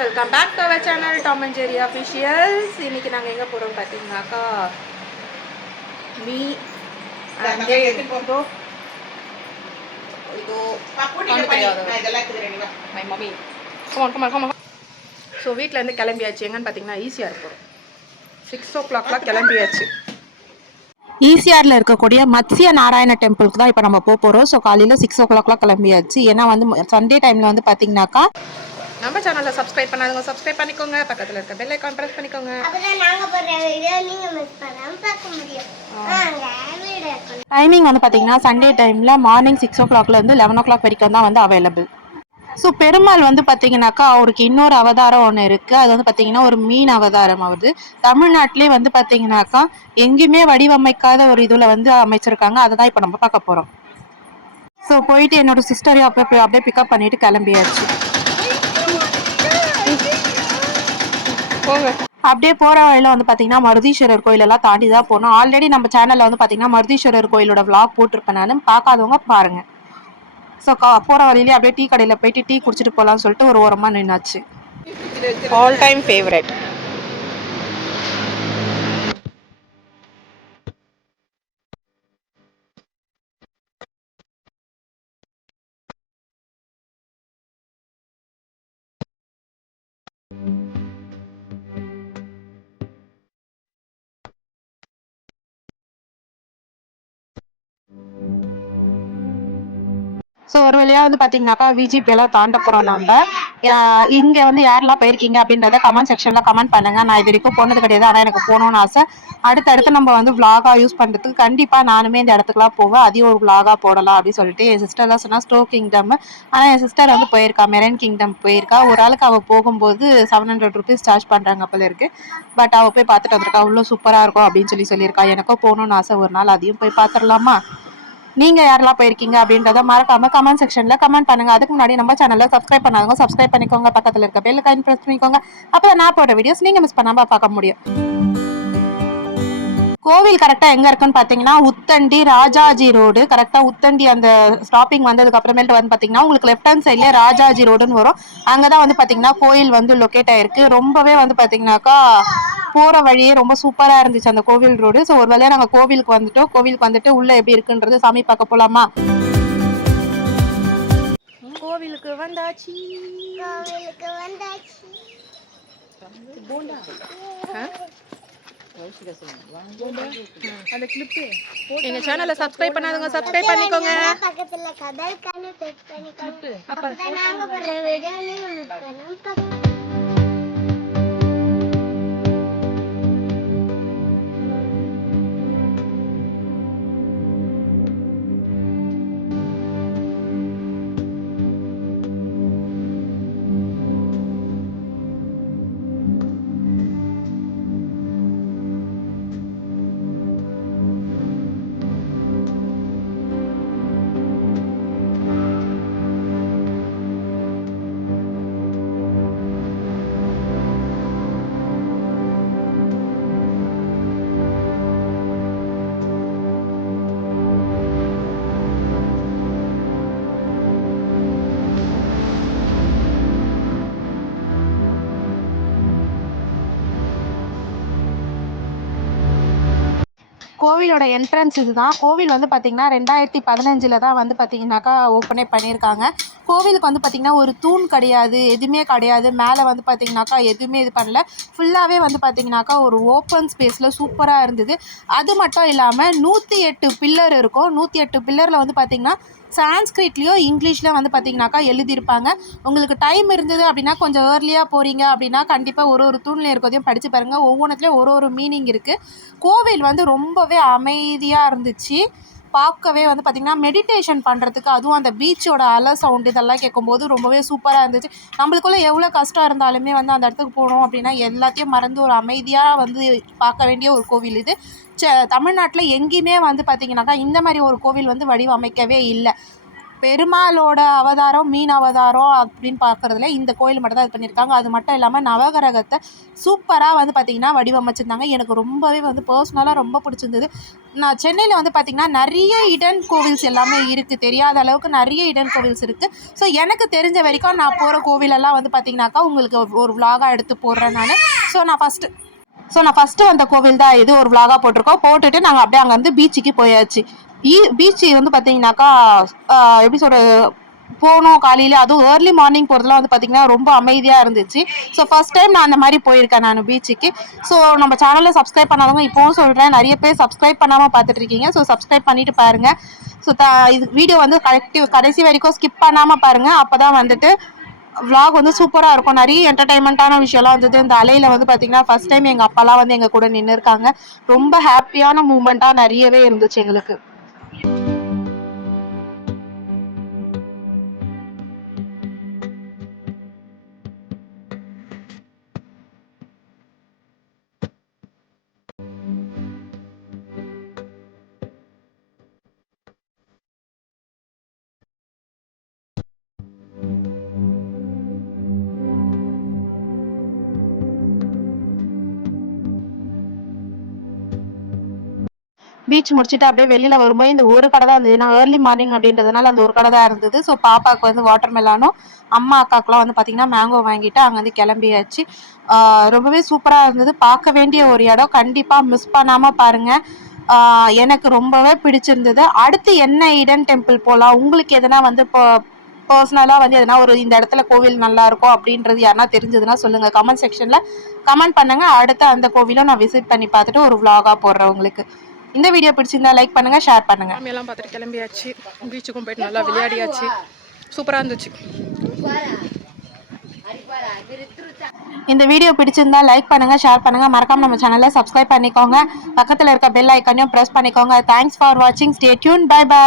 Welcome back to our channel Tom and Jerry officials இன்னைக்கு நாங்கள் எங்கே போகிறோம் பார்த்தீங்கன்னாக்கா மீ ஸோ வீட்டிலேருந்து கிளம்பியாச்சு. எங்கன்னு பார்த்தீங்கன்னா ஈஸியாக இருக்கும் சிக்ஸ் ஓ கிளாக்லாம் கிளம்பியாச்சு. ஈசிஆரில் இருக்கக்கூடிய மத்ஸ்ய நாராயண டெம்பிளுக்கு தான் இப்போ நம்ம போக போகிறோம் ஸோ காலையில் சிக்ஸ் ஓ கிளாக்லாம் கிளம்பியாச்சு. ஏன்னா வந்து சண்டே டைமில் வந்து பார்த்தீங்கன்னாக்கா நம்ம சேனலில் சப்ஸ்கிரைப் பண்ணாதவங்க சப்ஸ்கிரைப் பண்ணிக்கோங்க. பக்கத்தில் இருக்க பெல் ஐக்கான் ப்ரெஸ் பண்ணிக்கோங்க. அப்பதான் நாங்க போடுற வீடியோ நீங்க மிஸ் பண்ணாம பார்க்க முடியும். வாங்க வீடியோ இருக்கணும் டைமிங் வந்து பார்த்தீங்கன்னா சண்டே டைமில் மார்னிங் சிக்ஸ் ஓ கிளாக்லேருந்து லெவன் ஓ கிளாக் வரைக்கும் தான் வந்து அவைலபிள் ஸோ பெருமாள் வந்து பார்த்தீங்கன்னாக்கா அவருக்கு இன்னொரு அவதாரம் ஒன்று இருக்குது அது வந்து பார்த்தீங்கன்னா ஒரு மீன் அவதாரம் ஆகுது. தமிழ்நாட்டிலே வந்து பார்த்தீங்கன்னாக்கா எங்கேயுமே வடிவமைக்காத ஒரு இதில் வந்து அமைச்சிருக்காங்க. அதை தான் இப்போ நம்ம பார்க்க போகிறோம் ஸோ போயிட்டு என்னோட சிஸ்டரையும் அப்படியே அப்படியே பிக்கப் பண்ணிட்டு கிளம்பியாச்சு. அப்படியே போகிற வழியில் வந்து பார்த்தீங்கன்னா மருதீஸ்வரர் கோயிலெல்லாம் தாண்டி தான் போகணும். ஆல்ரெடி நம்ம சேனலில் வந்து பார்த்தீங்கன்னா மருதீஸ்வரர் கோயிலோட vlog போட்டிருப்பேன் நான். பார்க்காதவங்க பாருங்கள் ஸோ கா போகிற வழியிலே அப்படியே டீ கடையில் போயிட்டு டீ குடிச்சிட்டு போகலாம்னு சொல்லிட்டு ஒரு ஓரமாக நின்னாச்சு. ஆல் டைம் ஃபேவரட் ஸோ ஒரு வழியாக வந்து பார்த்தீங்கன்னாக்கா விஜிபி எல்லாம் தாண்ட போகிறோம் நம்ம இங்கே வந்து யாரெல்லாம் போயிருக்கீங்க அப்படின்றத கமெண்ட் செக்ஷனில் கமெண்ட் பண்ணுங்கள் நான் இது வரைக்கும் போனது கிடையாது ஆனால் எனக்கு போகணும்னு ஆசை. அடுத்தடுத்து நம்ம வந்து vlog-ஆ யூஸ் பண்ணுறதுக்கு கண்டிப்பாக நானுமே இந்த இடத்துக்குலாம் போவேன். அதையும் ஒரு vlog-ஆ போடலாம் அப்படின்னு சொல்லிட்டு என் சிஸ்டர்லாம் சொன்னால் ஸ்டோ கிங்டம் ஆனால் என் சிஸ்டர் வந்து போயிருக்கா மெரன் கிங்டம் போயிருக்கா. ஒரு ஆளுக்கு அவள் போகும்போது செவன் ஹண்ட்ரட் ருபீஸ் சார்ஜ் பண்ணுறாங்க போல இருக்கு. பட் அவள் போய் பார்த்துட்டு வந்திருக்கா அவ்வளோ சூப்பராக இருக்கும் அப்படின்னு சொல்லி சொல்லியிருக்கா. எனக்கும் போகணும்னு ஆசை. ஒரு நாள் அதையும் போய் பார்த்துடலாமா? நீங்க யாரெல்லாம் போயிருக்கீங்க அப்படின்றத மறக்காம கமெண்ட் செக்ஷன்ல கமெண்ட் பண்ணுங்க. அதுக்கு முன்னாடி நம்ம சேனலில் சப்ஸ்கிரைப் பண்ணாதவங்க சப்ஸ்கிரைப் பண்ணிக்கோங்க. பக்கத்துல இருக்க பெல் கைன் பிரஸ் பண்ணிக்கோங்க. அப்போ நான் போடுற வீடியோஸ் நீங்க மிஸ் பண்ணாம பார்க்க முடியும். கோவில் கரெக்டா எங்க இருக்குன்னு பாத்தீங்கன்னா உத்தண்டி ராஜாஜி ரோடு கரெக்டா உத்தண்டி அந்த ஸ்டாப்பிங் வந்ததுக்கு அப்புறமேட்டு வந்து பார்த்தீங்கன்னா உங்களுக்கு லெஃப்ட் ஹேண்ட் சைட்ல ராஜாஜி ரோடுன்னு வரும். அங்கதான் வந்து பாத்தீங்கன்னா கோயில் வந்து லொக்கேட் ஆயிருக்கு. ரொம்பவே வந்து பாத்தீங்கன்னாக்கா போற வழியே ரொம்ப சூப்பரா இருந்துச்சு அந்த கோவில் ரோடு ஸோ ஒரு வழியா நாங்க கோவிலுக்கு வந்துட்டோம். கோவிலுக்கு வந்துட்டு உள்ள எப்படி இருக்குன்றது சாமி பார்க்க போலாமா? கோவிலுக்கு வந்தாச்சு. கோவிலுக்கு வந்தாச்சு. எங்க சேனலை சப்ஸ்கிரைப் பண்ணாதவங்க சப்ஸ்கிரைப் பண்ணிக்கோங்க. பக்கத்துல கடல் கண்ணு செட் பண்ணிக்கோங்க அப்பதான் நாங்க கோவிலோட என்ட்ரன்ஸ் இதுதான். கோவில் வந்து பார்த்தீங்கன்னா ரெண்டாயிரத்தி பதினஞ்சில் தான் வந்து பார்த்தீங்கன்னாக்கா ஓப்பனே பண்ணியிருக்காங்க கோவிலுக்கு வந்து பார்த்தீங்கன்னா ஒரு தூண் கிடையாது எதுவுமே கிடையாது. மேலே வந்து பார்த்தீங்கன்னாக்கா எதுவுமே இது பண்ணல. ஃபுல்லாகவே வந்து பார்த்தீங்கன்னாக்கா ஒரு ஓப்பன் ஸ்பேஸில் சூப்பராக இருந்தது. அது மட்டும் இல்லாமல் நூற்றி எட்டு பில்லர் இருக்கும். நூற்றி எட்டு பில்லரில் வந்து பார்த்தீங்கன்னா சான்ஸ்கிரிட்லேயோ இங்கிலீஷ்லேயும் வந்து பார்த்தீங்கன்னாக்கா எழுதியிருப்பாங்க. உங்களுக்கு டைம் இருந்தது அப்படின்னா கொஞ்சம் ஏர்லியாக போகிறீங்க அப்படின்னா கண்டிப்பாக ஒரு ஒரு தூணில் இருக்கிறதையும் படித்து பாருங்கள் ஒவ்வொன்றத்துலேயும் ஒரு ஒரு மீனிங் இருக்குது கோவில் வந்து ரொம்பவே அமைதியாக இருந்துச்சு. பார்க்கவே வந்து பார்த்திங்கன்னா மெடிடேஷன் பண்ணுறதுக்கு அதுவும் அந்த பீச்சோட அலை சவுண்ட் இதெல்லாம் கேட்கும்போது ரொம்பவே சூப்பராக இருந்துச்சு. நம்மளுக்குள்ளே எவ்வளோ கஷ்டம் இருந்தாலுமே வந்து அந்த இடத்துக்கு போனோம் அப்படின்னா எல்லாத்தையும் மறந்து ஒரு அமைதியாக வந்து பார்க்க வேண்டிய ஒரு கோவில் இது. ச தமிழ்நாட்டில் எங்கேயுமே வந்து பார்த்திங்கனாக்கா இந்த மாதிரி ஒரு கோவில் வந்து வடிவமைக்கவே இல்லை. பெருமாளோட அவதாரம் மீன் அவதாரம் அப்படின்னு பார்க்குறதுல இந்த கோயில் மட்டும் தான் இது பண்ணியிருக்காங்க. அது மட்டும் இல்லாமல் நவகிரகத்தை சூப்பராக வந்து பார்த்திங்கன்னா வடிவமைச்சிருந்தாங்க. எனக்கு ரொம்பவே வந்து பர்சனலாக ரொம்ப பிடிச்சிருந்தது. நான் சென்னையில் வந்து பார்த்திங்கன்னா நிறைய இடன் கோவில்ஸ் எல்லாமே இருக்குது தெரியாத அளவுக்கு நிறைய இடன் கோவில்ஸ் இருக்குது ஸோ எனக்கு தெரிஞ்ச வரைக்கும் நான் போகிற கோவிலெல்லாம் வந்து பார்த்திங்கனாக்கா உங்களுக்கு ஒரு விலாகாக எடுத்து போடுறேன் நான். ஸோ நான் ஃபஸ்ட்டு ஸோ நான் ஃபஸ்ட்டு வந்த கோவில் தான் இது. ஒரு விலாகாக போட்டிருக்கோம். போட்டுட்டு நாங்கள் அப்படியே அங்கே வந்து பீச்சுக்கு போயாச்சு. ஈ பீச்சு வந்து பார்த்தீங்கன்னாக்கா எப்படி சொல்கிறது போனோம் காலையில் அதுவும் ஏர்லி மார்னிங் போகிறதுலாம் வந்து பார்த்திங்கன்னா ரொம்ப அமைதியாக இருந்துச்சு. ஸோ ஃபர்ஸ்ட் டைம் நான் அந்த மாதிரி போயிருக்கேன் நான் பீச்சுக்கு ஸோ நம்ம சேனலில் சப்ஸ்கிரைப் பண்ணாதவங்க இப்போவும் சொல்கிறேன் நிறைய பேர் சப்ஸ்கிரைப் பண்ணாமல் பார்த்துட்டு இருக்கீங்க ஸோ சப்ஸ்கிரைப் பண்ணிட்டு பாருங்கள் ஸோ த இது வீடியோ வந்து கரெக்டிவ் கடைசி வரைக்கும் ஸ்கிப் பண்ணாமல் பாருங்கள் அப்போ தான் வந்துட்டு விளாக் வந்து சூப்பராக இருக்கும். நிறைய என்டர்டைன்மெண்ட்டான விஷயம்லாம் வந்தது. இந்த அலையில் வந்து பார்த்தீங்கன்னா ஃபர்ஸ்ட் டைம் எங்கள் அப்பாலாம் வந்து எங்கள் கூட நின்று இருக்காங்க ரொம்ப ஹாப்பியான மூமெண்ட்டாக நிறையவே இருந்துச்சு எங்களுக்கு. பீச் முடிச்சுட்டு அப்படியே வெளியில வரும்போது இந்த ஒரு கடை தான் இருந்தது. நான் ஏர்லி மார்னிங் அப்படின்றதுனால அந்த ஒரு கடை தான் இருந்தது. ஸோ பாப்பாவுக்கு வந்து வாட்டர் மெலானும் அம்மா அக்காக்கெலாம் வந்து பார்த்தீங்கன்னா மேங்கோ வாங்கிட்டு அங்கே வந்து கிளம்பியாச்சு. ரொம்பவே சூப்பராக இருந்தது. பார்க்க வேண்டிய ஒரு இடம். கண்டிப்பாக மிஸ் பண்ணாமல் பாருங்கள் எனக்கு ரொம்பவே பிடிச்சிருந்தது. அடுத்து என்ன இடன் டெம்பிள் போகலாம் உங்களுக்கு எதனா வந்து இப்போ பர்சனலாக வந்து எதனா ஒரு இந்த இடத்துல கோவில் நல்லா இருக்கும் அப்படின்றது யாருனா தெரிஞ்சதுன்னா சொல்லுங்கள் கமெண்ட் செக்ஷனில் கமெண்ட் பண்ணுங்கள் அடுத்து அந்த கோவிலும் நான் விசிட் பண்ணி பார்த்துட்டு ஒரு vlog-ஆ போடுறேன் உங்களுக்கு. இந்த வீடியோ பிடிச்சிருந்தா லைக் பண்ணுங்க ஷேர் பண்ணுங்க. சாமியெல்லாம் பார்த்துட்டு கிளம்பியாச்சு. பீச்சுக்கும் போயிட்டு நல்லா விளையாடியாச்சு. சூப்பராக இருந்துச்சு. இந்த வீடியோ பிடிச்சிருந்தா லைக் பண்ணுங்க ஷேர் பண்ணுங்க. மறக்காம நம்ம சேனலை சப்ஸ்கிரைப் பண்ணிக்கோங்க. பக்கத்துல இருக்க பெல் ஐக்கானையும் பிரஸ் பண்ணிக்கோங்க. தேங்க்ஸ் ஃபார் வாட்சிங் ஸ்டே டியூன் பை பை